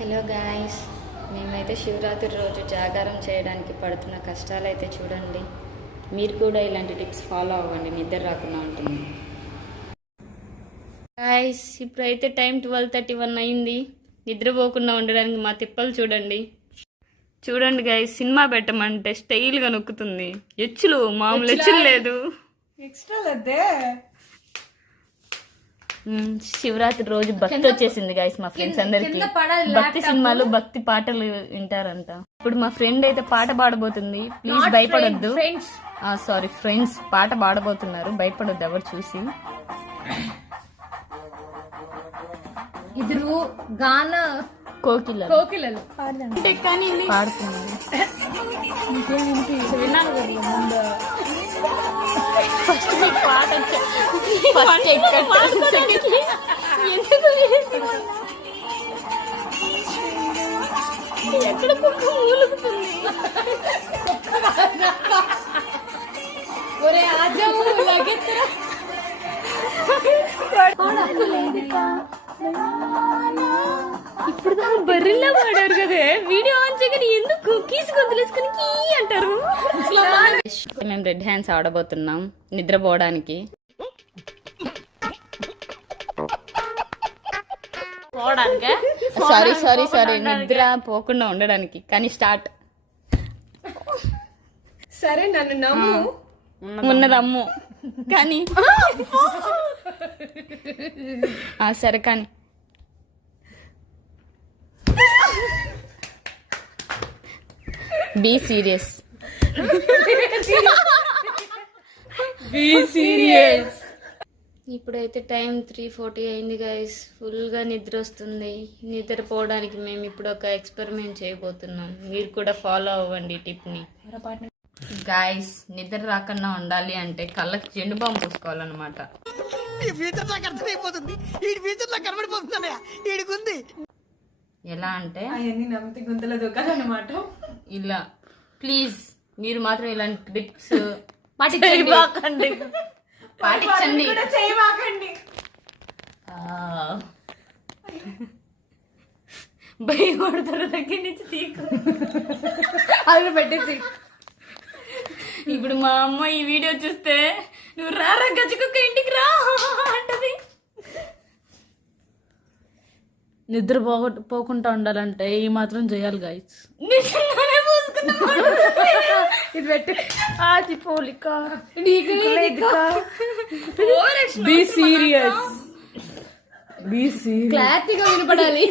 Hello guys, మేమైతే శివరాత్రి రోజు జాగారం చేయడానికి పడుతున్న కష్టాలు అయితే చూడండి. మీరు కూడా ఇలాంటి టిప్స్ ఫాలో అవ్వండి, నిద్ర రాకుండా ఉంటుంది. గాయ్స్, ఇప్పుడైతే టైం 12:31 అయింది. నిద్రపోకుండా ఉండడానికి మా తిప్పలు చూడండి. చూడండి గాయ్స్, సినిమా పెట్టమంటే స్టైల్గా నొక్కుతుంది. ఎచ్చులు మామూలు ఎచ్చులు లేదు. ఎక్స్ట్రా లేదే. శివరాత్రి రోజు భక్తి వచ్చేసింది గాయస్ మా ఫ్రెండ్స్ అందరికి. భక్తి సినిమాలు భక్తి పాటలు వింటారంట. ఇప్పుడు మా ఫ్రెండ్ అయితే పాట పాడబోతుంది. ప్లీజ్ భయపడొద్దు. సారీ ఫ్రెండ్స్, పాట పాడబోతున్నారు, భయపడొద్దు ఎవరు చూసి. ఇద్దరు గాన కోకిలలు పాడుతున్నారు. ఫస్ట్ మీకు పాట ఎక్కడ కుక్క మూలుగుతుంది. ఇప్పుడు దాకా బర్రెల్లా పాడారు కదా, వీడియో ఆన్ చేయగానే ఎందుకు కీసు గొంతులేసుకుని కీ అంటారు. మేము రెడ్ హ్యాండ్స్ ఆడబోతున్నాం నిద్రపోవడానికి. సారీ సారీ సారీ నిద్ర పోకుండా ఉండడానికి. కానీ స్టార్ట్. సరే నన్ను నమ్ము. ఉన్నదమ్ము కానీ సరే కానీ బీ సీరియస్. ఇప్పుడైతే టైం 3:40 అయింది గైస్. ఫుల్గా నిద్ర వస్తుంది. నిద్రపోవడానికి మేము ఇప్పుడు ఒక ఎక్స్పెరిమెంట్ చేయబోతున్నాం. మీరు కూడా ఫాలో అవ్వండి టిప్ని. గాయస్, నిద్ర రాకుండా ఉండాలి అంటే కళ్ళకి జెండు బాంబు పూసుకోవాలన్నమాట. ఎలా అంటే ఇలా. ప్లీజ్ మీరు మాత్రం ఇలాంటి టిప్స్ పాటించండి. భయపడతారు దగ్గర నుంచి తీకు అది పెట్టేసి. ఇప్పుడు మా అమ్మ ఈ వీడియో చూస్తే నువ్వు రారా గజకుక్క ఇంటికి రా అంటది. నిద్ర పోకుండా ఉండాలంటే ఈ మాత్రం చేయాలి గైస్. ఇది పెట్టి అది పోలిక. Be serious. క్లారిటీగా వినపడాలి.